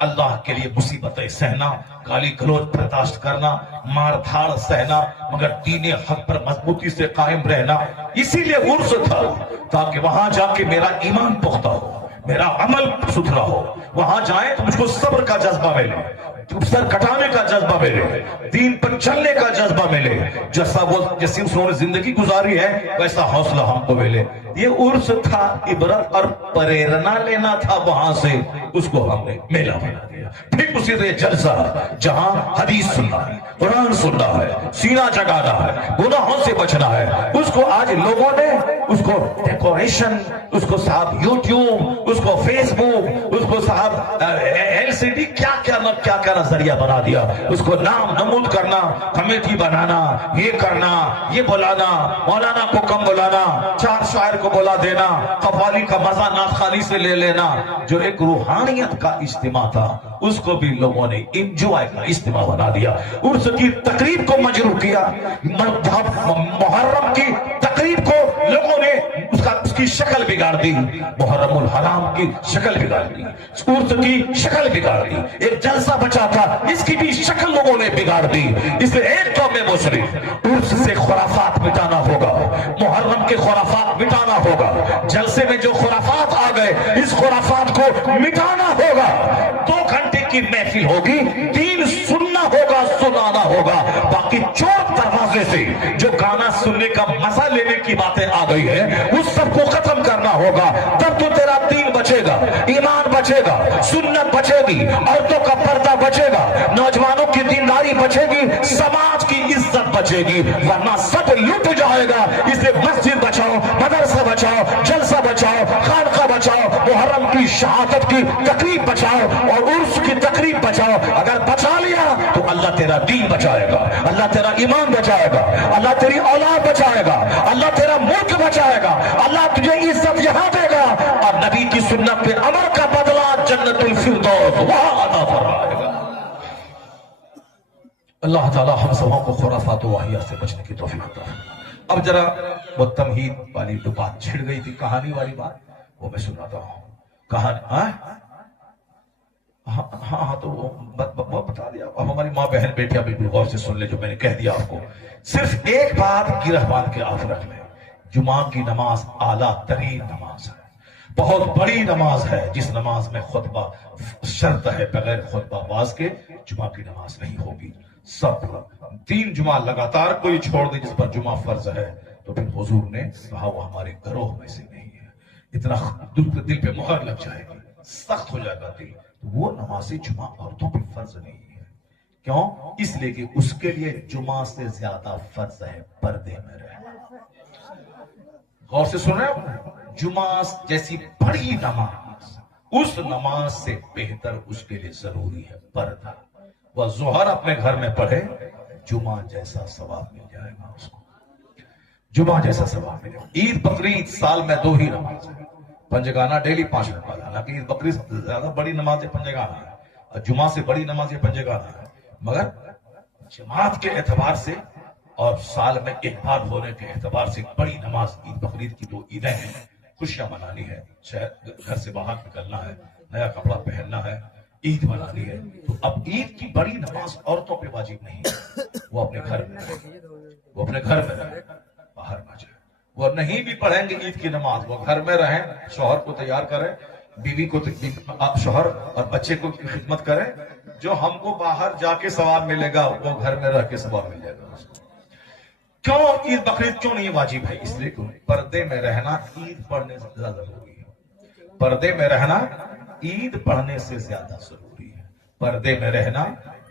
اللہ کے لیے مصیبتیں سہنا، گالی گلوچ برداشت کرنا، مار دھاڑ سہنا، مگر دین حق پر مضبوطی سے قائم رہنا. اسی لیے عرس تھا تاکہ وہاں جا کے میرا ایمان پختہ ہو، میرا عمل ستھرا ہو. وہاں جائیں تو مجھ کو صبر کا جذبہ ملے، سر کٹانے کا جذبہ ملے، دین پر چلنے کا جذبہ ملے. جیسی انہوں نے زندگی گزاری ہے ویسا حوصلہ ہم کو ملے. یہ عرس تھا، عبرت اور پریرنا لینا تھا وہاں سے، اس کو ہم نے میلہ بنا دیا. پھر اسی طرح جلسہ جہاں حدیث سننا ہے، قرآن سننا ہے، سینہ جگانا ہے، گناہوں سے بچنا ہے، اس کو آج لوگوں نے اس کو ڈیکوریشن، اس کو صاحب یوٹیوب، اس کو فیس بک، اس کو صاحب LCD کیا کیا نظریہ بنا دیا. اس کو نام نمود کرنا، کمیٹی بنانا، یہ کرنا، یہ بلانا، مولانا کو کم بلانا، 4 شاعر کو بلا دینا، قوالی کا مزہ ناخوانی سے لے لینا. جو ایک روحانیت کا اجتماع تھا اس کو بھی لوگوں نے انجوائے کا اجتماع بنا دیا. عرس کی تقریب کو مجروح کیا، محرم کی تقریب کو لوگوں نے اس کی شکل بگاڑ دی، محرم الحرام کی شکل بگاڑ دی، عرس کی شکل بگاڑ دی. ایک جلسہ بچا تھا، اس کی بھی شکل لوگوں نے بگاڑ دی. اس لیے ایک قوم مشرف، عرس سے خرافات مٹانا ہوگا، محرم کے خرافات مٹانا ہوگا. جلسے میں جو خرافات آ گئے اس خرافات کو مٹانا ہوگا. 2 گھنٹے کی محفل ہوگی، دین سننا ہوگا، سنانا ہوگا. باقی چور دروازے سے جو گانا سننے کا مزہ لینے کی باتیں آ گئی ہے اس سب کو ختم کرنا ہوگا. تب تو تیرا دین بچے گا، ایمان بچے گا، سنت بچے گی، عورتوں کا پردہ بچے گا، نوجوانوں کی دینداری بچے گی، سماج کی عزت بچے گی. ورنہ سب لٹ جائے گا. اس لیے مسجد بچاؤ، مدرسہ بچاؤ، جلسہ بچاؤ، خانقاہ بچاؤ، محرم کی شہادت کی تقریب بچاؤ اور عرس کی تقریب بچاؤ. اگر بچا لیا تو اللہ تیرا دین بچائے گا، اللہ تیرا ایمان بچائے گا، اللہ تیری اولاد بچائے گا، اللہ تیرا ملک بچائے گا، اللہ تجھے عزت یہاں دے گا اور نبی کی سنت پہ عمل کا بدلہ جنت الفردوس وہاں عطا فرمائے گا. اللہ تعالی ہم سبوں کو خرافات و واہیات سے بچنے کی توفیق عطا فرمائے. اب ذرا وہ تمہید والی جو بات چھڑ گئی تھی، کہانی والی بات، وہ میں سناتا ہوں. کہانی ہاں تو وہ بتا دیا. اب ہماری ماں بہن بیٹیاں بھی غور سے سن لے جو میں نے کہہ دیا آپ کو. صرف ایک بات گرہ باندھ کے آپ رکھ لیں، جمعہ کی نماز اعلیٰ ترین نماز ہے، بہت بڑی نماز ہے. جس نماز میں خطبہ شرط ہے، بغیر خطبہ باز کے جمعہ کی نماز نہیں ہوگی. سب 3 جمعہ لگاتار کوئی چھوڑ دے جس پر جمعہ فرض ہے تو پھر حضور نے کہا وہ ہمارے گروہ میں سے نہیں ہے. اتنا دل پہ مہر لگ جائے گی، سخت ہو جائے گا دل. وہ نماز جمعہ عورتوں پہ فرض نہیں ہے. کیوں؟ اس لیے کہ اس کے لیے جمعہ سے زیادہ فرض ہے پردے میں رہنا. غور سے سن رہے ہیں؟ جمعہ جیسی بڑی نماز، اس نماز سے بہتر اس کے لیے ضروری ہے پردہ. وہ ظہر اپنے گھر میں پڑھے، جمعہ جیسا ثواب مل جائے گا اس کو، جمعہ جیسا ثواب ملے گا. عید بقرعید سال میں 2 ہی نماز ہے، پنجگانہ ڈیلی 5 منٹ پڑھا. حالانکہ عید بقرعید زیادہ بڑی نماز ہے پنجگانہ ہے، اور جمعہ سے بڑی نماز ہے پنجگانہ ہے. مگر جماعت کے اعتبار سے اور سال میں ایک بار ہونے کے اعتبار سے بڑی نماز عید بقرعید کی 2 عیدیں ہیں. خوشیاں منانی ہے، شہر گھر سے باہر نکلنا ہے، نیا کپڑا پہننا ہے، عید منانی ہے. تو اب عید کی بڑی نماز عورتوں پہ واجب نہیں ہے. وہ اپنے گھر میں رہے، وہ اپنے گھر میں رہے، باہر نہ جائے. وہ نہیں بھی پڑھیں گے عید کی نماز، وہ گھر میں رہیں، شوہر کو تیار کریں، بیوی کو شوہر اور بچے کو خدمت کریں. جو ہم کو باہر جا کے ثواب ملے گا وہ گھر میں رہ کے ثواب مل جائے گا اس کو. کیوں عید بقرعید کیوں نہیں واجب ہے؟ اس لیے کہ پردے میں رہنا عید پڑھنے سے زیادہ ضروری ہے. پردے میں رہنا عید پڑھنے سے زیادہ ضروری ہے. پردے میں رہنا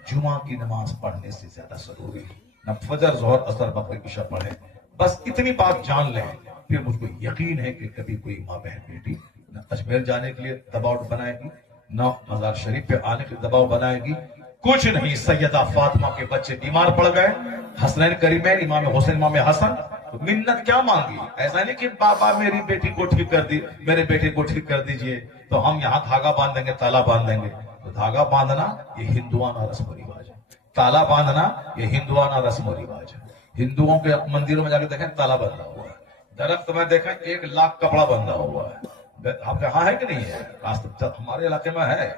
جمعہ کی نماز پڑھنے سے زیادہ ضروری ہے. نہ فجر ظہر اثر مغرب عشاء پڑھیں. بس اتنی بات جان لیں، پھر مجھ کو یقین ہے کہ کبھی کوئی ماں بہن بیٹی نہ اجمیر جانے کے لیے دباؤ بنائے گی، نہ مزار شریف پہ آنے کے دباؤ بنائے گی. کچھ نہیں. سیدہ فاطمہ کے بچے بیمار پڑ گئے، حسنین کریمین، امام حسین امام حسن، تو منت کیا مانگی؟ ایسا نہیں کہ بابا میری بیٹی کو ٹھیک کر دی، میرے بیٹے کو ٹھیک کر دیجئے تو ہم یہاں دھاگا باندھ دیں گے، تالا باندھ دیں گے. تو دھاگا باندھنا یہ ہندوانہ رسم و رواج ہے، تالا باندھنا یہ ہندوانہ رسم و رواج ہے. ہندوؤں کے مندروں میں جا کے دیکھیں تالا بندھا ہوا ہے، درخت میں دیکھیں 1 لاکھ کپڑا بندھا ہوا ہے. آپ کے ہاں ہے کہ نہیں ہے؟ ہمارے علاقے میں ہے.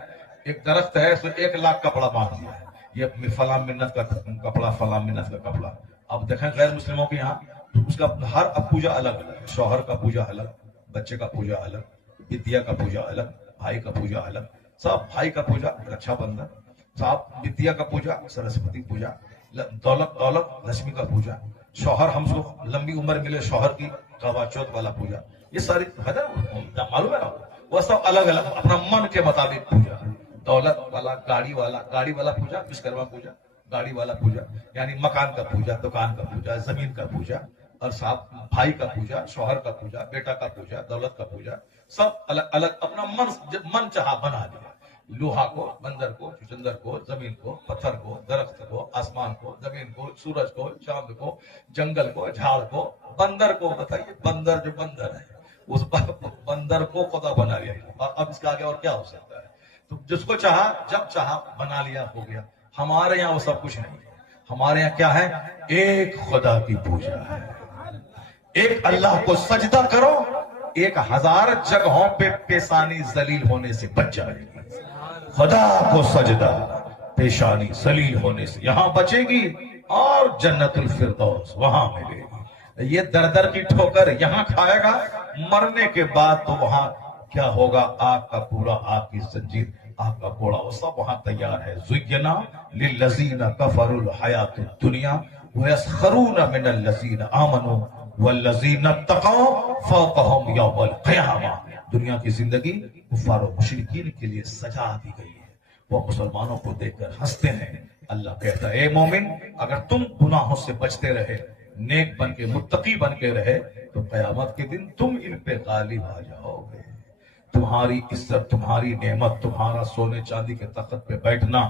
ایک درخت ہے، اس 1,00,000 کپڑا باندھ دیا ہے، یہ فلاں منت کا کپڑا، فلاں منت کا کپڑا. اب دیکھیں غیر مسلموں کے یہاں تو اس کا ہر اب پوجا الگ الگ، شوہر کا پوجا الگ، بچے کا پوجا الگ، ودیا کا پوجا الگ، بھائی کا پوجا الگ. صاحب بھائی کا پوجا رکشا بندھن، صاحب ودیا کا پوجا سرسوتی پوجا، دولت لکشمی کا پوجا، شوہر ہم کو لمبی عمر ملے شوہر کی کوا چوتھ والا پوجا. یہ ساری معلوم ہے نا، وہ سب الگ الگ اپنا من کے مطابق پوجا. دولت والا، گاڑی والا پوجا، وشکرما پوجا، گاڑی والا پوجا یعنی مکان کا پوجا، دکان کا پوجا، زمین کا پوجا، اور صاحب بھائی کا پوجا، شوہر کا پوجا، بیٹا کا پوجا، دولت کا پوجا، سب الگ الگ اپنا من چاہا بنا دیا. لوہا کو، بندر کو، چچندر کو، زمین کو، پتھر کو، درخت کو، آسمان کو، زمین کو، سورج کو، چاند کو، جنگل کو، جھاڑ کو، بندر کو. بتائیے بندر جو بندر ہے اس بندر کو خدا بنا لیا. اب اس کا آگے اور کیا ہو سکتا ہے؟ تو جس کو چاہا جب چاہا بنا لیا، ہو گیا. ہمارے یہاں وہ سب کچھ نہیں ہے. ہمارے یہاں کیا ہے؟ ایک خدا کی پوجا ہے، ایک اللہ کو سجدہ کرو، 1,000 جگہوں پہ پیشانی ذلیل ہونے سے بچ جائے گی. خدا کو سجدہ پیشانی ذلیل ہونے سے یہاں بچے گی، اور جنت الفردوس وہاں ملے گی. یہ در در کی ٹھوکر یہاں کھائے گا، مرنے کے بعد تو وہاں کیا ہوگا؟ آگ کا پورا، آگ کی زنجیر، آگ کا گھوڑا، وہ سب وہاں تیار ہے. زینا للذین کفروا الحیات الدنیا ویسخرون من الذین آمنوا والذین اتقوا فوقهم یوم القیامہ. دنیا کی زندگی کفار و مشرکین کے لیے سجا دی گئی ہے، وہ مسلمانوں کو دیکھ کر ہنستے ہیں. اللہ کہتا ہے اے مومن، اگر تم گناہوں سے بچتے رہے، نیک بن کے، متقی بن کے رہے، تو قیامت کے دن تم ان پہ غالب آ جاؤ گے. تمہاری عزت، تمہاری نعمت، تمہارا سونے چاندی کے تخت پہ بیٹھنا،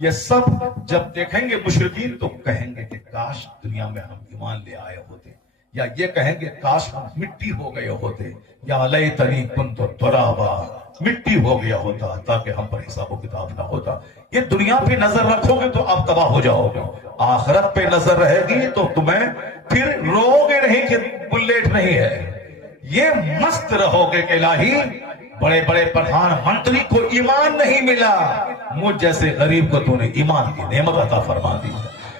یہ سب جب دیکھیں گے مشرکین تو کہیں گے کہ کاش دنیا میں ہم ایمان لے آئے ہوتے، یا یہ کہیں گے کاش ہم مٹی ہو گئے ہوتے، یا لیتنی کنت ترابا، مٹی ہو گیا ہوتا تاکہ ہم پر حساب و کتاب نہ ہوتا. یہ دنیا پہ نظر رکھو گے تو آپ تباہ ہو جاؤ گے. آخرت پہ نظر رہے گی تو تمہیں پھر رو گے نہیں کہ بلیٹ نہیں ہے. یہ مست رہو گے کہ الہی بڑے بڑے پردھان منتری کو ایمان نہیں ملا، مجھ جیسے غریب کو تو نے ایمان کی نعمت عطا فرما دی.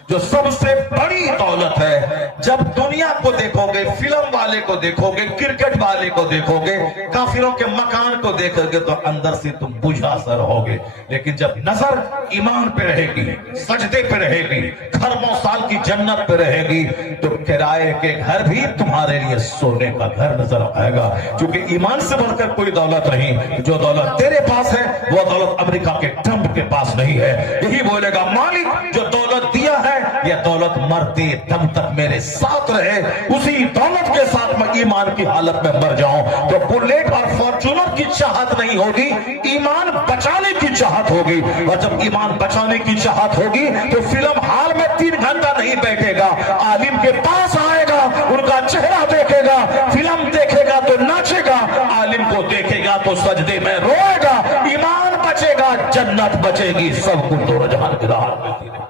جو سب سے بڑی دولت ہے، جب دنیا کو دیکھو گے، فلم والے کو دیکھو گے، کرکٹ والے کو دیکھو گے، کافروں کے مکان کو دیکھو گے تو اندر سے تم بجھا سا رہو گے. لیکن جب نظر ایمان پہ رہے گی، سجدے پہ رہے گی، خربوں سال کی جنت پہ رہے گی، تو کرائے کے گھر بھی تمہارے لیے سونے کا گھر نظر آئے گا. کیونکہ ایمان سے بڑھ کر کوئی دولت نہیں. جو دولت تیرے پاس ہے وہ دولت امریکہ کے ٹرمپ کے پاس نہیں ہے. یہی بولے گا مالک جو دولت دیا ہے یہ دولت مرتے دم تک میرے ساتھ رہے، اسی دولت کے ساتھ میں ایمان کی حالت میں مر جاؤں. تو بلیٹ اور فارچونر کی چاہت نہیں ہوگی، ایمان بچانے کی چاہت ہوگی. اور جب ایمان بچانے کی چاہت ہوگی تو فلم ہال میں 3 گھنٹہ نہیں بیٹھے گا، عالم کے پاس آئے گا، ان کا چہرہ دیکھے گا، فلم دیکھے گا تو ناچے گا، عالم کو دیکھے گا تو سجدے میں روئے گا. ایمان بچے گا، جنت بچے گی، سب کو دو جہان کی راحت ملتی ہے.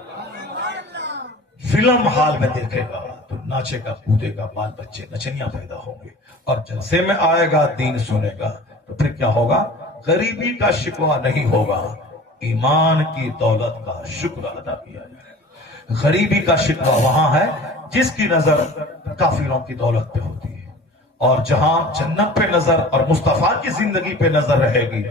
فلم ہال میں دیکھے گا تو ناچے گا، کودے گا، بال بچے نچنیاں پیدا ہوں گے. اور جلسے میں آئے گا، دین سنے گا تو پھر کیا ہوگا؟ غریبی کا شکوہ نہیں ہوگا، ایمان کی دولت کا شکر ادا کیا جائے. غریبی کا شکوہ وہاں ہے جس کی نظر کافروں کی دولت پہ ہوتی ہے، اور جہاں جنت پہ نظر اور مصطفیٰ کی زندگی پہ نظر رہے گی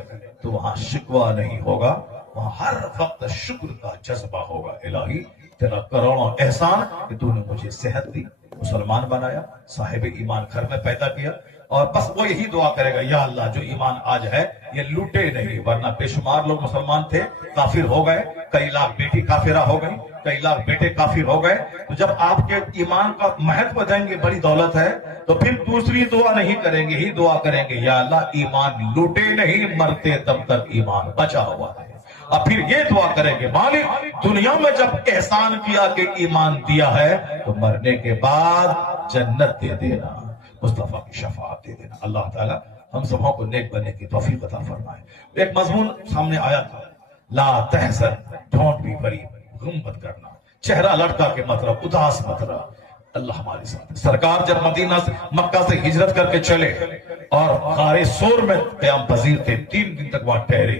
تو وہاں شکوہ نہیں ہوگا، وہاں ہر وقت شکر کا جذبہ ہوگا. الہی تیرا کروڑوں احسان کہ تو نے مجھے صحت دی، مسلمان بنایا، صاحب ایمان گھر میں پیدا کیا. اور بس وہ یہی دعا کرے گا یا اللہ جو ایمان آج ہے یہ لوٹے نہیں، ورنہ بے شمار لوگ مسلمان تھے کافر ہو گئے، کئی لاکھ بیٹی کافرہ ہو گئی، کئی لاکھ بیٹے کافر ہو گئے. تو جب آپ کے ایمان کا مہتو دیں گے، بڑی دولت ہے، تو پھر دوسری دعا نہیں کریں گے، ہی دعا کریں گے یا اللہ ایمان لوٹے نہیں، مرتے تب تک ایمان بچا ہوا ہے. اور پھر یہ دعا کریں گے مالک دنیا میں جب احسان کیا کہ ایمان دیا ہے تو مرنے کے بعد جنت دے دینا، مصطفیٰ کی شفاعت دے دینا. اللہ تعالیٰ ہم سبوں کو نیک بننے کی توفیق عطا فرمائے. ایک مضمون سامنے آیا تھا، لا تحزن، ڈونٹ بی وری، غم مت کرنا، چہرہ لٹکا کے مت رہو، اداس مت رہو. اللہ ہمارے ساتھ. سرکار جب مدینہ سے مکہ سے ہجرت کر کے چلے اور غار سور میں قیام پذیر تھے، 3 دن تک وہاں ٹھہرے.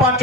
5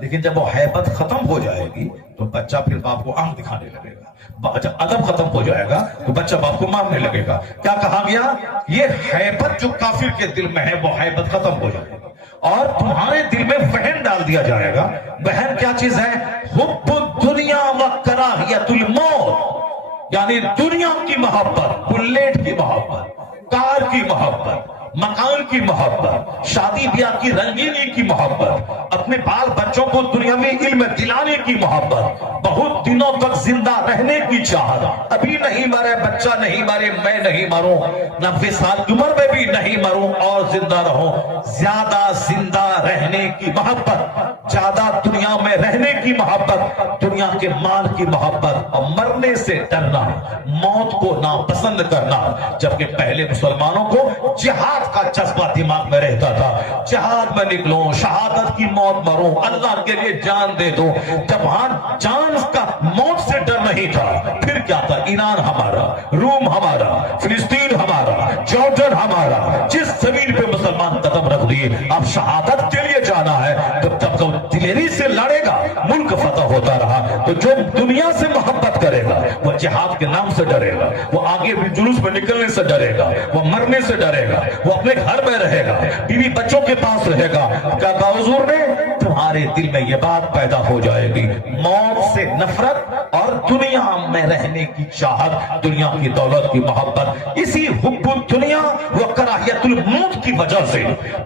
لیکن جب وہ حیبت ختم ہو جائے گی تو بچہ پھر باپ کو آنکھ دکھانے لگے گا. جب ادب ختم ہو جائے گا تو بچہ باپ کو مارنے لگے گا. کیا کہا گیا؟ یہ حیبت جو کافر کے دل میں ہے وہ حیبت ختم ہو جائے گی اور تمہارے دل میں وہن ڈال دیا جائے گا. وہن کیا چیز ہے؟ حب الدنیا و کراہیت الموت، یعنی دنیا کی محبت، بلیٹ کی محبت، کار کی محبت، مکان کی محبت، شادی بیاہ کی رنگینی کی محبت، اپنے بال بچوں کو دنیاوی علم دلانے کی محبت، بہت دنوں تک زندہ رہنے کی چاہت. ابھی نہیں مرے، بچہ نہیں مرے، میں نہیں مروں، 90 سال کی عمر میں بھی نہیں مروں اور زندہ رہوں. زیادہ زندہ رہنے کی محبت، زیادہ دنیا میں رہنے کی محبت، دنیا کے مال کی محبت اور مرنے سے ڈرنا، موت کو ناپسند کرنا. جبکہ پہلے مسلمانوں کو جہاد کا جذبہ دماغ میں رہتا تھا، جہاد میں نکلوں، شہادت کی موت مروں، اللہ کے لیے جان دے دو. جب وہاں جان کا موت سے ڈر نہیں تھا پھر کیا تھا؟ ایران ہمارا، روم ہمارا، فلسطین ہمارا، جارڈن ہمارا، جس زمین پہ مسلمان قدم رکھ دیے. اب شہادت کے لیے جانا ہے تو تب تو دلیری سے لڑے گا، ملک فتح ہوتا رہا. تو جو دنیا سے محبت کرے گا وہ جہاد کے نام سے ڈرے گا، وہ آگے بھی جلوس میں نکلنے سے ڈرے گا، وہ مرنے سے ڈرے گا، وہ اپنے گھر میں رہے گا، بیوی بچوں کے پاس رہے گا. کیا کہا حضور نے؟ تمہارے دل میں یہ بات پیدا ہو جائے گی، موت سے نفرت اور دنیا میں رہنے کی چاہت، دنیا کی دولت کی محبت. اسی حب الدنیا و کراہیت الموت کی وجہ سے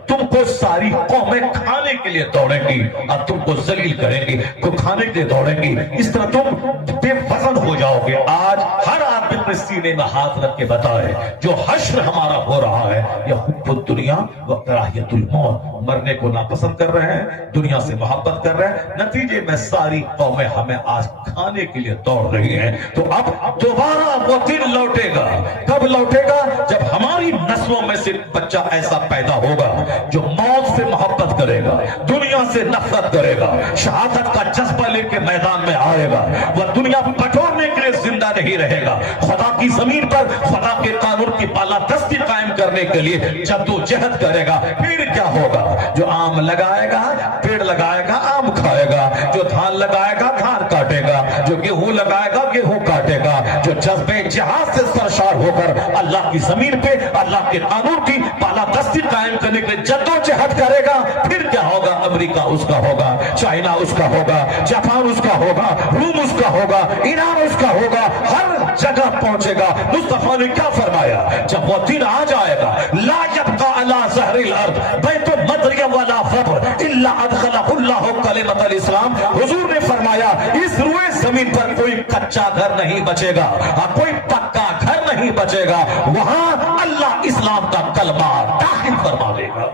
تم کو ساری قومیں کھانے کے لیے دوڑیں گی اور تم کو ذلیل کریں گی، کو کھانے کے لیے دوڑیں گی. اس طرح تم بے وزن ہو جاؤ گے. آج ہر آدمی اپنے سینے میں ہاتھ رکھ کے بتائے جو حشر ہمارا ہو رہا ہے یہ حب الدنیا و کراہیت الموت. مرنے کو ناپسند کر رہے ہیں، دنیا سے محبت کر رہے ہیں، نتیجے میں ساری قومیں ہمیں آج کھانے کے لیے دوڑ رہی ہیں. تو اب دوبارہ وہ دن لوٹے گا. کب لوٹے گا؟ جب ہماری نسلوں میں سے بچہ ایسا پیدا ہوگا جو موت سے محبت کرے گا، دنیا سے نفرت کرے گا، شہادت کا جذبہ لے کے میدان میں آئے گا. وہ دنیا بٹورنے کے لیے زندہ نہیں رہے گا، خدا کی زمین پر خدا کے قانون کی بالادستی قائم کرنے کے لیے جدوجہد کرے گا. پھر کیا ہوگا؟ جو آم لگائے گا پیڑ لگائے گا، آم کھائے گا. جو دھان لگائے گا دھان کاٹے گا. جو گیہوں لگائے گا گیہوں کاٹے گا. جو جذبے جہاد سے سرشار ہو کر اللہ کی زمین پہ اللہ کے قانون کی بالادستی قائم کرنے کے لیے جدوجہد کرے گا. پھر کیا ہوگا؟ امریکہ اس کا ہوگا، چائنا اس کا ہوگا، جاپان اس کا ہوگا، روم اس کا ہوگا، ایران اس کا ہوگا، ہر جگہ پہنچے گا. مصطفیٰ نے کیا فرمایا؟ جب وہ دن آ جائے گا لا یبقى على ظہر الارض بیت مدر ولا فبر الا ادخلہ اللہ کلمۃ الاسلام. حضور نے فرمایا اس روئے زمین پر کوئی کچا گھر نہیں بچے گا، کوئی پکا گھر نہیں بچے گا، وہاں اللہ اسلام کا کلمہ داخل فرما دے گا.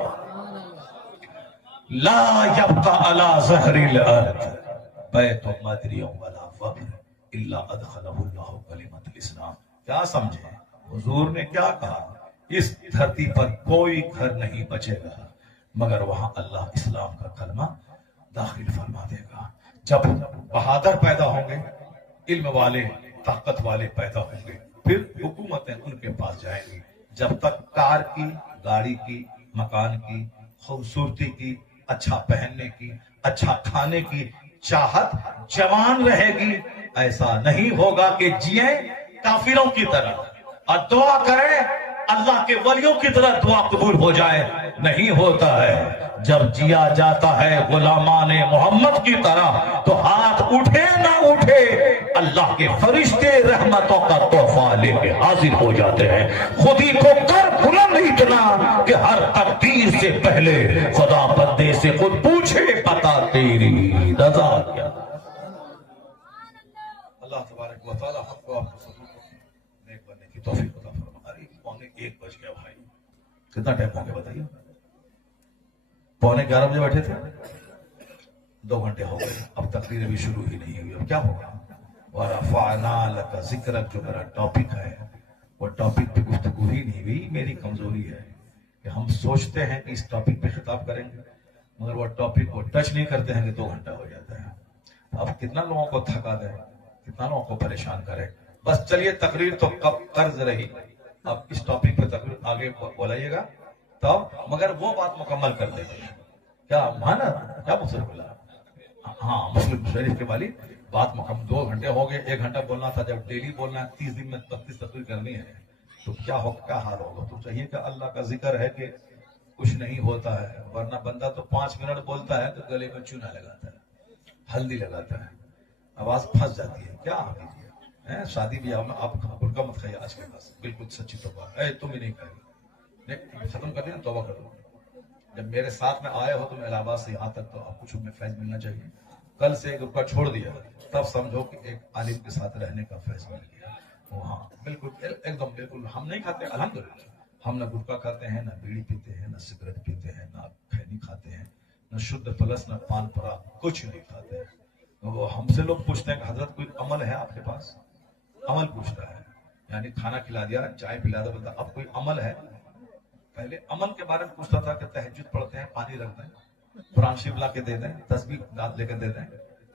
لا يبقى على ظہر الارض بیت مدر ولا فبر الا ادخلہ اللہ کلمۃ الاسلام. کیا سمجھے؟ حضور نے کیا کہا؟ اس دھرتی پر کوئی گھر نہیں بچے گا مگر وہاں اللہ اسلام کا کلمہ داخل فرما دے گا. جب بہادر پیدا ہوں گے، علم والے، طاقت والے پیدا ہوں گے، پھر حکومتیں ان کے پاس جائیں گی. جب تک کار کی، گاڑی کی، مکان کی، خوبصورتی کی، اچھا پہننے کی، اچھا کھانے کی چاہت جوان رہے گی، ایسا نہیں ہوگا کہ جیئیں کافروں کی طرح اور دعا کریں اللہ کے ولیوں کی طرح دعا قبول ہو جائے. نہیں ہوتا ہے. جب جیا جاتا ہے غلامان محمد کی طرح تو ہاتھ اٹھے نہ اٹھے اللہ کے فرشتے رحمتوں کا تحفہ لے کے حاضر ہو جاتے ہیں. خودی کو کر بلند اتنا کہ ہر تقدیر سے پہلے خدا بندے سے خود پوچھے بتا تیری رضا کیا. اللہ تبارک و تعالی حق کو آپ کو نیک بننے کی توفیق عطا فرمائے. 1 بج گیا بھائی. کتنا ٹائم ہو گیا بتائیے؟ 11:15 بجے بیٹھے تھے، 2 گھنٹے ہو گئے. اب تقریر ابھی شروع ہی نہیں ہوئی. اب کیا ہوگا؟ وَرَفَعْنَا لَكَ ذِكْرَكَ جو میرا ٹاپک ہے وہ ٹاپک پہ گفتگو ہی نہیں ہوئی. میری کمزوری ہے کہ ہم سوچتے ہیں کہ اس ٹاپک پہ خطاب کریں گے مگر وہ ٹاپک کو ٹچ نہیں کرتے ہیں کہ 2 گھنٹہ ہو جاتا ہے. اب کتنا لوگوں کو تھکا دے، کتنا لوگوں کو پریشان کرے. بس چلیے تقریر تو کب قرض رہی. اب اس ٹاپک پہ تقریر آگے بولائیے گا تب، مگر وہ بات مکمل کر دیں گے. کیا مانا کیا مقصد بولا؟ ہاں مسلم شریف کے والی بات مکمل 2 گھنٹے ہو گئے، 1 گھنٹہ بولنا تھا، جب ڈیلی بولنا ہے 30 دن میں 32 تقریر کرنی ہے تو کیا حال ہوگا؟ تو چاہیے کہ اللہ کا ذکر ہے کہ کچھ نہیں ہوتا ہے، ورنہ بندہ تو 5 منٹ بولتا ہے تو گلے میں چونا لگاتا ہے، ہلدی لگاتا ہے، آواز پھنس جاتی ہے. کیا کیجیے شادی بیاہ میں آپ برقع مت کھائیے آج کے پاس، بالکل سچی توبہ ہے، تم ہی نہیں کھائے گی، ختم کر دیا نا، توبہ کر دو. جب میرے ساتھ میں آئے ہو تو میں الہ آباد سے یہاں تک، تو آپ کچھ میں فیض ملنا چاہیے. کل سے ایک رکا چھوڑ دیا تب سمجھو کہ ایک عالم کے ساتھ رہنے کا فیض مل گیا. وہاں بالکل ایک دم بالکل ہم نہیں کھاتے الحمدللہ، ہم نہ گٹکا کھاتے ہیں، نہ بیڑی پیتے ہیں، نہ سگریٹ پیتے ہیں، نہ کھینی کھاتے ہیں، نہ شدھ پلس، نہ پان پرا، کچھ نہیں کھاتے ہیں. وہ ہم سے لوگ پوچھتے ہیں کہ حضرت کوئی عمل ہے آپ کے پاس؟ عمل پوچھتا ہے، یعنی کھانا کھلا دیا، چائے پلا دیا، بتا اب کوئی عمل ہے؟ پہلے عمل کے بارے میں پوچھتا تھا کہ تہجد پڑھتے ہیں، پانی رکھ دیں، قرآن شریف لا کے دے دیں، تسبیح دانت لے کے دے دیں،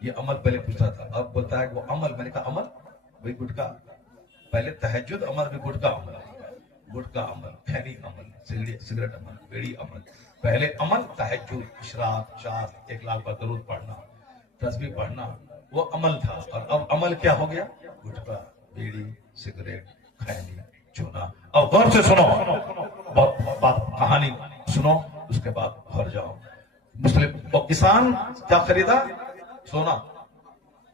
یہ عمل پہلے پوچھتا تھا. اب بولتا ہے کہ وہ عمل. میں نے کہا عمل وہی گٹکا. پہلے تہجد عمل بھی گٹکا عمل، گٹکا عمل، کھینی عمل، سگریٹ عمل، بیڑی عمل. پہلے عمل تہجد، اشراق، 1 لاکھ بار درود پڑھنا، تسبیح پڑھنا، وہ عمل تھا. اور اب عمل کیا ہو گیا؟ گٹکا، بیڑی، سگریٹ، کھینی، چونا. اب غور سے سنو، کہانی سنو، اس کے بعد گھر جاؤ. مسلم اور کسان کیا خریدا؟ سونا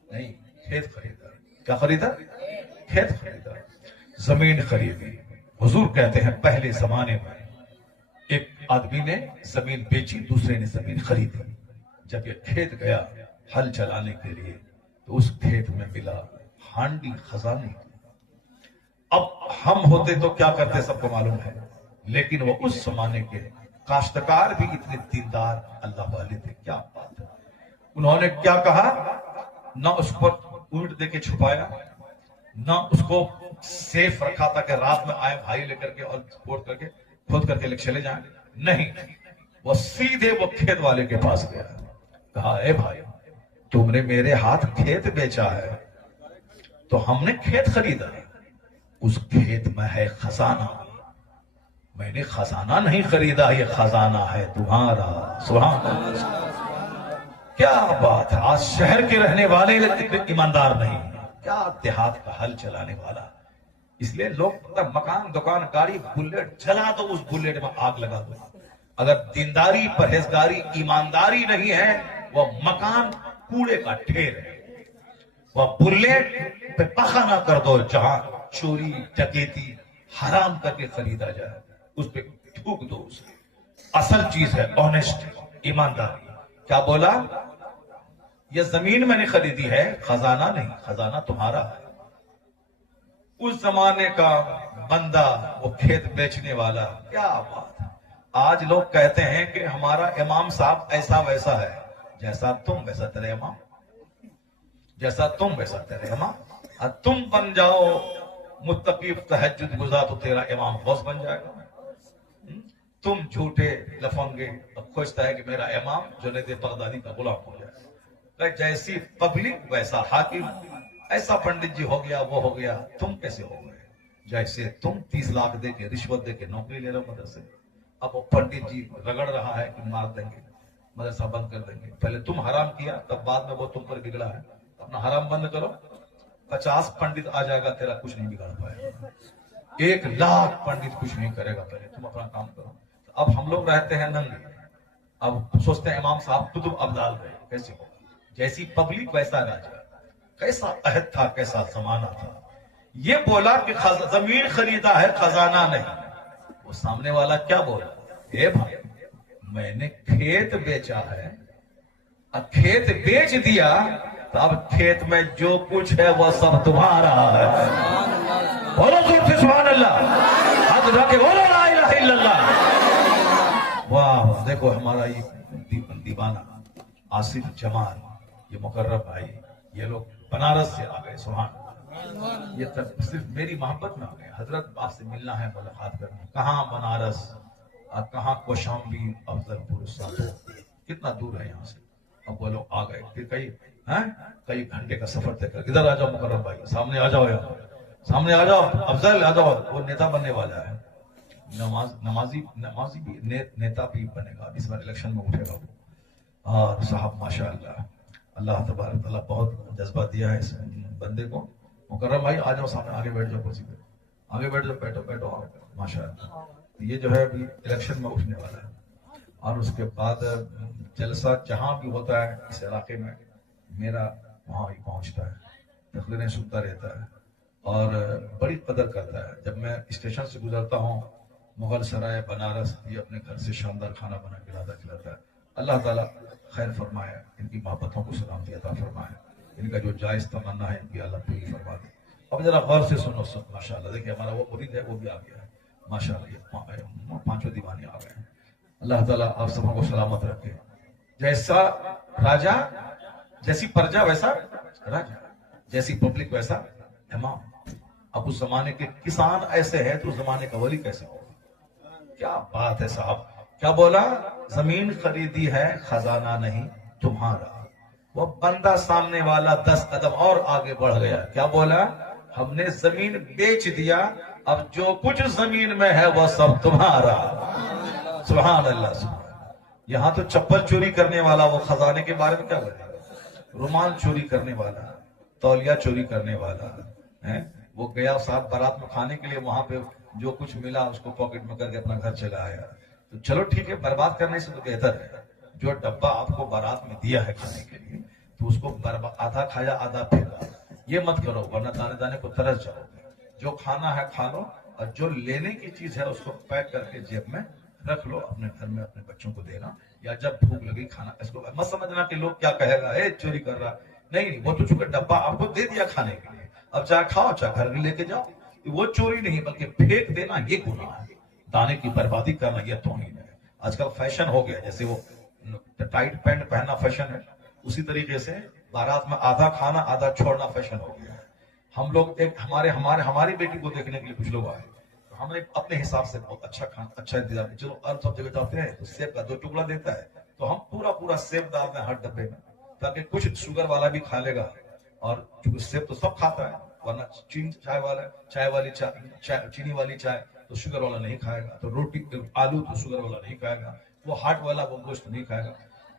نہیں، کھیت خریدا. کیا خریدا؟ کھیت خریدا، زمین خریدی. حضور کہتے ہیں پہلے زمانے میں ایک آدمی نے زمین بیچی، دوسرے نے زمین خریدی. جب یہ کھیت گیا ہل چلانے کے لیے تو اس کھیت میں ملا ہانڈی خزانے. اب ہم ہوتے تو کیا کرتے سب کو معلوم ہے، لیکن وہ اس زمانے کے کاشتکار بھی اتنے دیندار اللہ والے تھے. کیا بات ہے! انہوں نے کیا کہا؟ نہ اس پر اونٹ دے کے چھپایا، نہ اس کو سیف رکھا تھا کہ رات میں آئے بھائی لے کر کے اور کھود کر کے لے چلے جائیں. نہیں، وہ سیدھے وہ کھیت والے کے پاس گیا، کہا اے بھائی تم نے میرے ہاتھ کھیت بیچا ہے تو ہم نے کھیت خریدا، اس کھیت میں ہے خزانہ. میں نے خزانہ نہیں خریدا، یہ خزانہ ہے تمہارا. سبحان اللہ! کیا بات ہے! آج شہر کے رہنے والے ایماندار نہیں، کیا دیہات کا حل چلانے والا. اس لیے لوگ مکان، دکان، گاڑی، بلیٹ جلا دو، اس بلیٹ میں آگ لگا دو. اگر دینداری، پرہیزگاری، ایمانداری نہیں ہے، وہ مکان کوڑے کا ڈھیر ہے. وہ بلیٹ پہ پخا نہ کر دو جہاں چوری، ڈکیتی حرام کر کے خریدا جائے، اس پہ تھوک دو. اسے اصل چیز ہے آنےسٹ، ایمانداری. کیا بولا؟ یہ زمین میں نے خریدی ہے، خزانہ نہیں، خزانہ تمہارا ہے. اس زمانے کا بندہ، وہ کھیت بیچنے والا. کیا بات ہے! آج لوگ کہتے ہیں کہ ہمارا امام صاحب ایسا ویسا ہے. جیسا تم ویسا تیرے امام، جیسا تم ویسا تیرے امام. تم بن جاؤ متقی تہجد گزار تو تیرا امام غوث بن جائے گا. تم جھوٹے لفنگے خوشتا ہے کہ میرا امام جنید بغدادی کا غلام ہو جائے. جیسی پبلک ویسا حاکم، ایسا پنڈت جی ہو گیا، وہ ہو گیا. تم کیسے ہو گئے؟ جیسے تم 30 لاکھ دے کے رشوت دے کے نوکری لے رہے ہو مدرسے. اب وہ پنڈت جی رگڑ رہا ہے کہ مار دیں گے، مدرسہ بند کر دیں گے. پہلے تم حرام کیا، تب بعد میں وہ تم پر بگڑا ہے. اپنا حرام بند کرو. 50 پنڈت آ جائے گا، تیرا کچھ نہیں بگاڑ پائے گا. 1 لاکھ پنڈت کچھ نہیں کرے گا. پہلے تم اپنا کام کرو. اب ہم لوگ رہتے ہیں ننگے، اب سوچتے ہیں امام صاحب کتب ابدال رہے. کیسے ہوگا؟ جیسی پبلک ویسا راجا. کیسا عہد تھا، کیسا زمانہ تھا. یہ بولا کہ زمین خریدا ہے، خزانہ نہیں. وہ سامنے والا کیا بولا؟ اے بھائی میں نے کھیت بیچا ہے، اب کھیت بیچ دیا تو اب کھیت میں جو کچھ ہے وہ سب تمہارا ہے. بولو زور سے سبحان اللہ، ہاتھ اٹھا کے بولو لا الہ الا اللہ. واہ! دیکھو ہمارا یہ دیوانہ آصف جمال، یہ مقرب بھائی، یہ لوگ بنارس سے آ گئے. سبحان اللہ! یہ صرف میری محبت میں آ گئے. حضرت آپ سے ملنا ہے، ملاقات کرنا. کہاں بنارس اور کہاں کوشامبی، افضل پور، ساتو، کتنا دور ہے یہاں سے. اب وہ لوگ آ گئے. پھر کئی گھنٹے کا سفر طے کر. ادھر آ جاؤ مقرب بھائی، سامنے آ جاؤ، یہاں سامنے آ جاؤ. افضل آ جاؤ، وہ نیتا بننے والا ہے. نمازی بھی نیتا بھی بنے گا. اس بار الیکشن میں اٹھے گا. اور صاحب ماشاءاللہ اللہ تبارک تعالیٰ بہت جذبہ دیا ہے اس بندے کو. مکرم بھائی آ جاؤ سامنے, آگے بیٹھ جاؤ کرسی پہ, آگے بیٹھ جاؤ, بیٹھو بیٹھو آپ ماشاءاللہ. یہ جو ہے ابھی الیکشن میں اٹھنے والا ہے, اور اس کے بعد جلسہ جہاں بھی ہوتا ہے اس علاقے میں میرا وہاں ہی پہنچتا ہے, تقریریں سنتا رہتا ہے اور بڑی قدر کرتا ہے. جب میں اسٹیشن سے گزرتا ہوں مغل سرائے بنارس, یہ اپنے گھر سے شاندار کھانا بنا کے لاتا کھلاتا ہے. اللہ تعالیٰ خیر فرمائے, ان کی محبتوں کو سلامتی عطا فرمائے, ان کا جو جائز تمنا ہے ان کی اللہ پوری فرما دے. اب ذرا غور سے سنو سب ماشاءاللہ. دیکھیے ہمارا وہ مرید ہے وہ بھی آ گیا ہے ماشاءاللہ, یہ پانچوں دیوانے آ گئے ہیں. اللہ تعالیٰ آپ سب کو سلامت رکھے. جیسا راجا جیسی پرجا ویسا راجا, جیسی پبلک ویسا امام. اب اس زمانے کے کسان ایسے ہیں تو اس زمانے کا ولی کیسے ہوگا؟ کیا بات ہے صاحب, کیا بولا؟ زمین خریدی ہے خزانہ نہیں تمہارا. وہ بندہ سامنے والا 10 قدم اور آگے بڑھ گیا. کیا بولا؟ ہم نے زمین بیچ دیا, اب جو کچھ زمین میں ہے وہ سب تمہارا. سبحان اللہ سبحان. یہاں تو چپل چوری کرنے والا وہ خزانے کے بارے میں کیا بولے؟ رومال چوری کرنے والا, تولیہ چوری کرنے والا ہے, وہ گیا صاحب بارات میں کھانے کے لیے, وہاں پہ جو کچھ ملا اس کو پاکٹ میں کر کے اپنا گھر چلا آیا. تو چلو ٹھیک ہے, برباد کرنے سے تو بہتر ہے جو ڈبہ آپ کو بارات میں دیا ہے کھانے کے لیے تو اس کو آدھا کھایا آدھا پھینکا. یہ مت کرو ورنہ دانے دانے کو ترس جاؤ گے. جو کھانا ہے کھا لو, اور جو لینے کی چیز ہے اس کو پیک کر کے جیب میں رکھ لو, اپنے گھر میں اپنے بچوں کو دینا, یا جب بھوک لگی کھانا. اس کو مت سمجھنا کہ لوگ کیا کہے گا, اے چوری کر رہا. نہیں, وہ تو چونکہ ڈبہ آپ کو دے دیا کھانے کے لیے, اب چاہے کھاؤ چاہے گھر میں لے کے جاؤ. وہ چوری نہیں بلکہ پھینک دینا یہ گناہ ہے. دانے کی بربادی کرنا یہ توہین ہے. آج کل فیشن ہو گیا, جیسے وہ ٹائٹ پینٹ پہننا فیشن ہے, اسی طریقے سے بارات میں آدھا کھانا آدھا چھوڑنا فیشن ہو گیا ہے. ہم لوگ ایک ہماری بیٹی کو دیکھنے کے لیے کچھ لوگ آئے, ہم نے اپنے حساب سے بہت اچھا کھانا اچھا انتظام کیا. چلو اور سب جگہ جاتے ہیں تو سیب کا 2 ٹکڑا دیتا ہے, تو ہم پورا سیب ڈالتے ہیں ہر ڈبے میں, تاکہ کچھ شوگر والا بھی کھا لے گا. اور چونکہ سیب تو سب کھاتا ہے, ورنہ چائے والی چینی والی چائے تو شوگر والا نہیں کھائے گا, تو روٹی آلو تو شوگر والا نہیں کھائے گا, وہ ہارٹ والا وہ گوشت نہیں کھائے گا.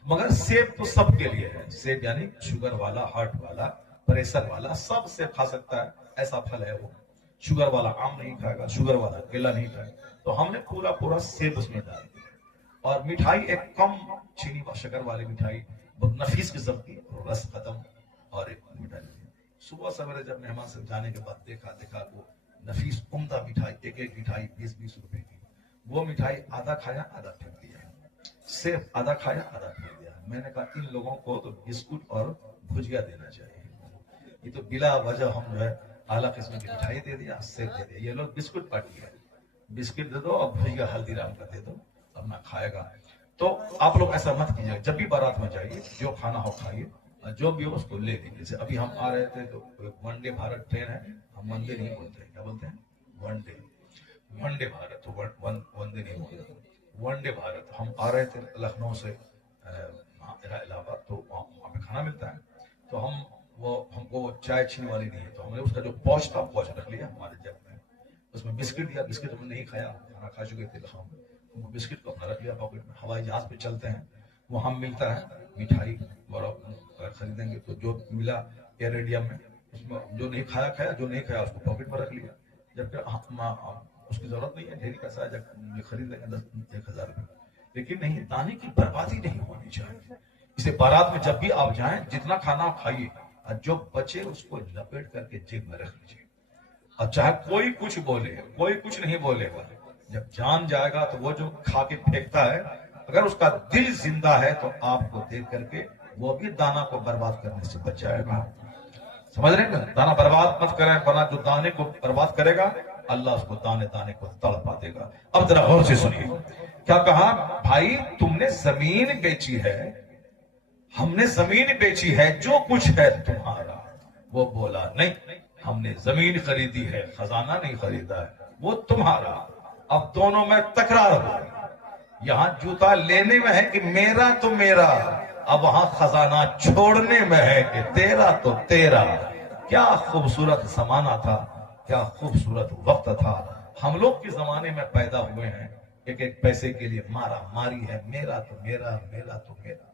مگر سیب تو سب کے لیے ہے. سیب یعنی شوگر والا, ہارٹ والا, پریشر والا سب سیب کھا سکتا ہے, ایسا پھل ہے وہ. شوگر والا آم نہیں کھائے گا, شوگر والا کیلا نہیں کھائے گا. تو ہم نے پورا سیب اس میں ڈال دیا. اور مٹھائی ایک کم چینی و شکر والی مٹھائی, بہت نفیس قسم کی, رس ختم, اور ایک مٹھائی. صبح سویرے جب مہمان سے جانے کے بعد دیکھا وہ نفیس عمدہ مٹھائی, ایک مٹھائی 20 روپے کی. وہ مٹھائی آدھا کھایا آدھا پھینک دیا, سیب آدھا کھایا آدھا پھینک دیا. میں نے کہا ان لوگوں کو تو بسکٹ اور بھجیا دینا چاہیے. یہ تو بلا وجہ ہم جو ہے اعلیٰ قسم کی مٹھائی دے دیا, سیب دے دیا. یہ لوگ بسکٹ پارٹی ہے, بسکٹ دے دو اور بھجیا ہلدی رام کا دے دو, اپنا کھائے گا. تو آپ لوگ ایسا مت کیجیے, جب بھی بارات میں جائیے جو کھانا ہو کھائیے, جو بھی ہو اس کو لے لیجیے. جیسے ابھی ہم آ رہے تھے تو وندے بھارت ٹرین ہے, ہم وندے نہیں بولتے ہیں, کیا بولتے ہیں؟ ونڈے بھارت, تو وندے نہیں بولتے, ونڈے بھارت. ہم آ رہے تھے لکھنؤ سے الہ آباد, تو وہاں پہ کھانا ملتا ہے, تو ہم کو چائے چھینی والی نہیں ہے, تو ہم نے اس کا جو پوچھ تھا پوچھ رکھ لیا ہمارے جیب میں, اس میں بسکٹ دیا. بسکٹ ہم نے نہیں کھایا, کھانا کھا چکے تھے لکھنؤ میں, ہم بسکٹ کو اپنا رکھ لیا پاکٹ میں. ہوائی جہاز پہ چلتے ہیں, وہاں ملتا ہے مٹھائی, اور خریدیں گے تو جو ملا ایئر انڈیا میں, اس میں جو نہیں کھایا, جو نہیں کھایا اس کو پاکٹ میں رکھ لیا. جبکہ اس کی ضرورت نہیں ہے, ڈھیری پیسہ ہے, جب خرید لیں گے 10,000 روپے. لیکن نہیں, دانے کی بربادی نہیں ہونی چاہیے. اسے بارات میں جب بھی آپ جائیں جتنا کھانا کھائیے, اور جو بچے اس کو لپیٹ کر کے جیب میں رکھ لیجیے. اور چاہے کوئی کچھ بولے, کوئی کچھ نہیں بولے گا, جب جان جائے گا تو وہ جو کھا کے پھینکتا ہے, اگر اس کا دل زندہ ہے تو آپ کو دیکھ کر کے وہ بھی دانا کو برباد کرنے سے بچ جائے گا. سمجھ رہے ہیں؟ دانا برباد مت کریں, ورنہ جو دانے کو برباد کرے گا اللہ اس کو دانے کو تڑپا دے گا. اب ذرا غور سے سنیے, کیا کہا؟ بھائی تم نے زمین بیچی ہے, ہم نے زمین بیچی ہے, جو کچھ ہے تمہارا. وہ بولا نہیں, ہم نے زمین خریدی ہے, خزانہ نہیں خریدا ہے, وہ تمہارا. اب دونوں میں تکرار ہو, یہاں جوتا لینے میں ہے کہ میرا تو میرا, اب وہاں خزانہ چھوڑنے میں ہے کہ تیرا تو تیرا. کیا خوبصورت زمانہ تھا, کیا خوبصورت وقت تھا. ہم لوگ کے زمانے میں پیدا ہوئے ہیں, ایک پیسے کے لیے مارا ماری ہے, میرا تو میرا, میرا تو میرا.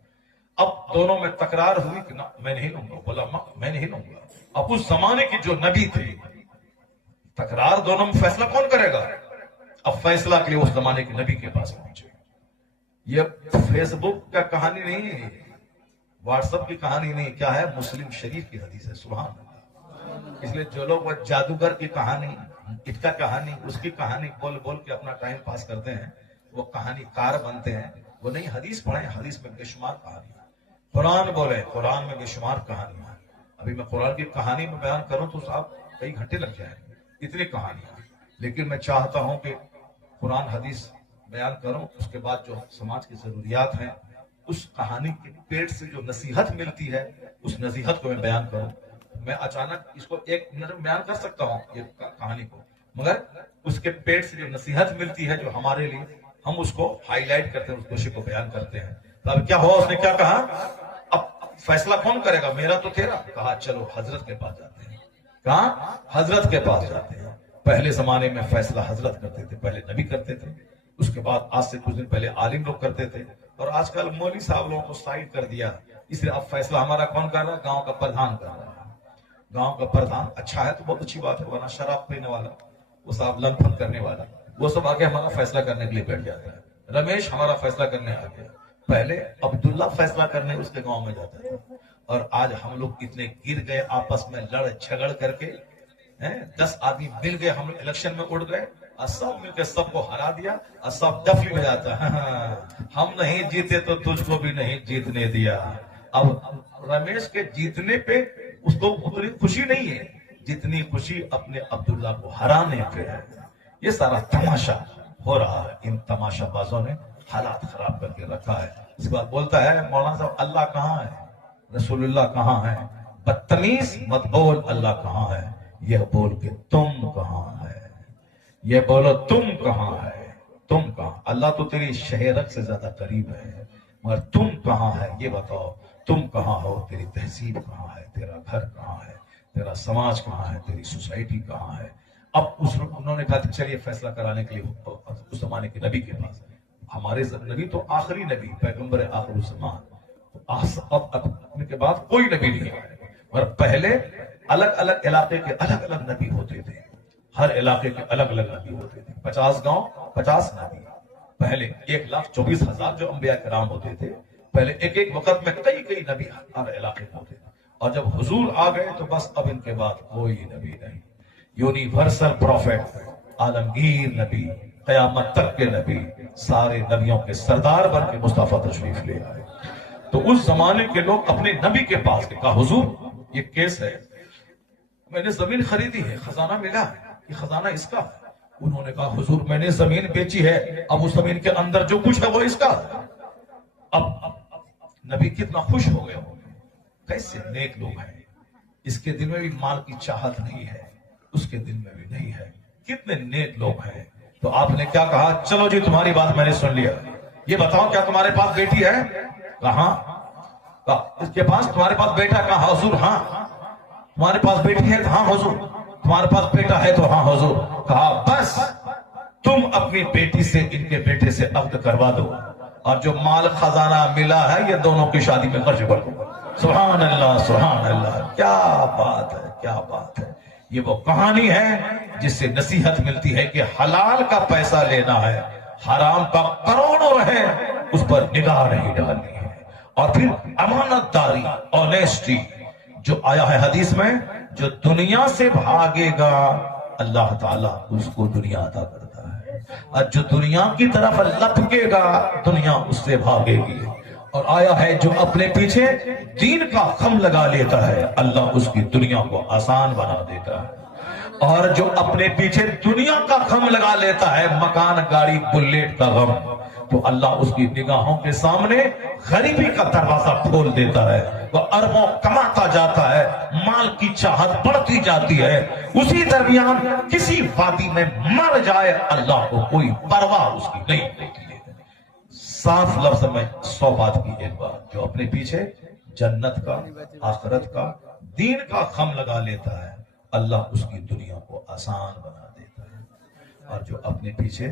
اب دونوں میں تکرار ہوئی کہ نہ میں نہیں لوں گا، بولا میں نہیں لوں گا. اب اس زمانے کی جو نبی تھے، تکرار دونوں میں، فیصلہ کون کرے گا؟ اب فیصلہ کے لیے اس زمانے کے نبی کے پاس پہنچے. یہ فیس بک کا کہانی نہیں ہے، واٹس ایپ کی کہانی نہیں، کیا ہے؟ مسلم شریف کی حدیث ہے. سبحان اللہ. اس لیے جو لوگ وہ جادوگر کی کہانی، اس کا کہانی، اس کی کہانی بول بول کے اپنا ٹائم پاس کرتے ہیں، وہ کہانی کار بنتے ہیں. وہ نہیں، حدیث پڑھیں، حدیث میں بے شمار کہانی. قرآن بولے، قرآن میں بے شمار کہانیاں. ابھی میں قرآن کی کہانی میں بیان کروں تو صاحب کئی گھنٹے لگ جائیں گے، اتنی کہانیاں. لیکن میں چاہتا ہوں کہ قرآن حدیث بیان کروں، اس کے بعد جو سماج کی ضروریات ہیں، اس کہانی کے پیٹ سے جو نصیحت ملتی ہے، اس نصیحت کو میں بیان کروں. میں اچانک اس کو ایک منٹ میں بیان کر سکتا ہوں یہ کہانی کو، مگر اس کے پیٹ سے جو نصیحت ملتی ہے جو ہمارے لیے، ہم اس کو ہائی لائٹ کرتے ہیں، اس کوشش کو بیان کرتے ہیں. تو اب کیا ہوا؟ اس نے کیا کہا؟ اب فیصلہ کون کرے گا؟ میرا تو تیرا. کہا چلو حضرت کے پاس جاتے ہیں. کہاں؟ حضرت کے پاس جاتے ہیں. پہلے زمانے میں فیصلہ حضرت کرتے تھے، پہلے نبی کرتے تھے، اس کے بعد آج سے کچھ دن پہلے عالم لوگ کرتے تھے، اور آج کل مولوی صاحب لوگوں کو سائڈ کر دیا. اس لیے اب فیصلہ ہمارا کون کر رہا ہے؟ گاؤں کا پردھان کر رہا ہے. گاؤں کا پردھان اچھا ہے تو بہت اچھی بات ہے، ورنہ شراب پینے والا، وہ صاحب لن پھن کرنے والا، وہ سب آگے ہمارا فیصلہ کرنے کے لیے بیٹھ جاتا ہے. رمیش ہمارا فیصلہ کرنے آ گیا. پہلے عبداللہ فیصلہ کرنے اس کے گاؤں میں جاتا تھا. اور آج ہم لوگ اتنے گر گئے آپس میں لڑ جھگڑ کر کے، 10 آدمی مل گئے، ہم الیکشن میں اڑ گئے اور سب مل کے سب کو ہرا دیا اور سب ڈفلی میں جاتا ہے، ہم نہیں جیتے تو تجھ کو بھی نہیں جیتنے دیا. اب رمیش کے جیتنے پہ اس کو اتنی خوشی نہیں ہے جتنی خوشی اپنے عبداللہ کو ہرانے پہ ہے. یہ سارا تماشا ہو رہا ہے. ان تماشا بازوں نے حالات خراب کر کے رکھا ہے. اس کے بعد بولتا ہے مولانا صاحب اللہ کہاں ہے، رسول اللہ کہاں ہے؟ بدتمیز مت بول اللہ کہاں ہے، یہ بول کے تم کہاں ہے، یہ بولو تم کہاں ہے. تم کہاں؟ اللہ تو تیری شہرت سے زیادہ قریب ہے، مگر تم کہاں ہے یہ بتاؤ. تم کہاں ہو؟ تیری تہذیب کہاں ہے، تیرا گھر کہاں ہے، تیرا سماج کہاں ہے، تیری سوسائٹی کہاں ہے. اب انہوں نے کہا چلیے فیصلہ کرانے کے لیے اس زمانے کے نبی کے پاس. ہمارے نبی تو آخری نبی، پیغمبر آخر الزمان. اب اپنے کے بعد کوئی نبی نہیں آئے، اور پہلے الگ الگ علاقے کے الگ الگ نبی ہوتے تھے. ہر علاقے کے الگ الگ نبی ہوتے تھے. 50 گاؤں 50 نبی. پہلے 1,24,000 جو انبیاء کرام ہوتے تھے، پہلے ایک ایک وقت میں کئی کئی نبی ہر علاقے میں ہوتے تھے. اور جب حضور آ گئے تو بس اب ان کے بعد کوئی نبی نہیں. یونیورسل پروفیٹ، عالمگیر نبی، قیامت تک کے نبی، سارے نبیوں کے سردار بن کے مصطفیٰ تشریف لے آئے. تو اس زمانے کے لوگ اپنے نبی کے پاس گئے، کہا حضور یہ کیس ہے، میں نے زمین خریدی ہے، خزانہ ملا ہے، یہ خزانہ اس کا ہے. انہوں نے کہا حضور میں نے زمین بیچی ہے، اب اس زمین کے اندر جو کچھ ہے وہ اس کا ہے. اب نبی کتنا خوش ہو گئے ہوں گے، کیسے نیک لوگ ہیں. اس کے دل میں بھی مال کی چاہت نہیں ہے، اس کے دل میں بھی نہیں ہے. کتنے نیک لوگ ہیں. تو آپ نے کیا کہا؟ چلو جی تمہاری بات میں نے سن لیا، یہ بتاؤ کیا تمہارے پاس بیٹی ہے؟ کہاں؟ اس کے پاس تمہارے پاس بیٹا؟ کہا حضور ہاں. تمہارے پاس بیٹی ہے؟ ہاں حضور. تمہارے پاس بیٹا ہے؟ تو ہاں حضور. کہا بس تم اپنی بیٹی سے ان کے بیٹے سے عقد کروا دو، اور جو مال خزانہ ملا ہے یہ دونوں کی شادی میں خرچ کر دو. سبحان اللہ سبحان اللہ. کیا بات ہے، کیا بات ہے. یہ وہ کہانی ہے جس سے نصیحت ملتی ہے کہ حلال کا پیسہ لینا ہے، حرام کا کروڑوں رہے اس پر نگاہ نہیں ڈالنی ہے. اور پھر امانت داری، آنیسٹی، جو آیا ہے حدیث میں، جو دنیا سے بھاگے گا اللہ تعالیٰ اس کو دنیا عطا کرتا ہے، اور جو دنیا کی طرف لپکے گا دنیا اس سے بھاگے گی. اور آیا ہے جو اپنے پیچھے دین کا خم لگا لیتا ہے اللہ اس کی دنیا کو آسان بنا دیتا ہے. اور جو اپنے پیچھے دنیا کا غم لگا لیتا ہے، مکان گاڑی بلیٹ کا غم، تو اللہ اس کی نگاہوں کے سامنے غریبی کا دروازہ کھول دیتا ہے. وہ اربوں کماتا جاتا ہے، مال کی چاہت بڑھتی جاتی ہے، اسی درمیان کسی وادی میں مر جائے اللہ کو کوئی پرواہ اس کی نہیں ہوتی ہے. صاف لفظ میں 100 بات کی ایک بات، جو اپنے پیچھے جنت کا، آخرت کا، دین کا غم لگا لیتا ہے اللہ اس کی دنیا کو آسان بنا دیتا ہے. اور جو اپنے پیچھے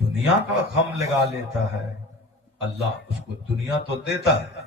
دنیا کا غم لگا لیتا ہے اللہ اس کو دنیا تو دیتا ہے